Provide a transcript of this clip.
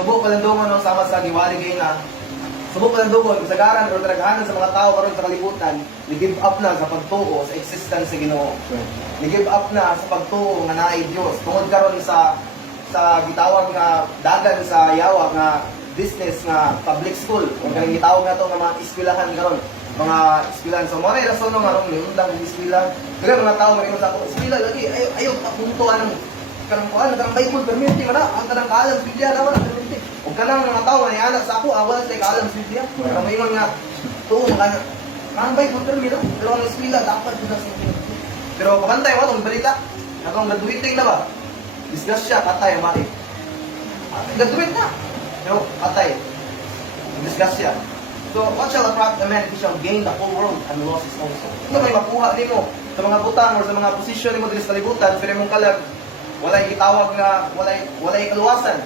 subok palandungon no sama sa giwaligay na subok palandungon kasagaran o traghanan sa mga tao karon sa kalibutan, ni-give up na sa pagtuo sa existence sa Ginoo. Ni-give up na sa pagtuo nga naay Dios. Tungod karon sa gitawag nga dagan sa yawa nga business nga public school. Kung kanang gitawag nga to nga mga eskwelahan karon, mga eskwelahan. So mo ray rason nga ron undang eskwela. Pero mga tao mo sa ako, eskwela lagi ayo papuntuan ng kanang kuan kanang Bible permiti wala ang kanang kaalam sa Biblia daw wala permiti. Ug kanang mga tao ni anak sa ako wala sa kaalam sa Biblia. Kanang mayon nga tuo nga kanang Bible permiti pero ang eskwela dapat dito sa Biblia. Pero pabantay mo tong balita. Akong graduating na ba? Discuss siya katay mari. Graduate na. Pero patay. Discuss siya. So, what shall a man if he shall gain the whole world and lose his own soul? Ito may makuha din mo sa mga butang o sa mga posisyon mo dito sa kalibutan, pero mong kalag, walay itawag nga, walay kaluwasan.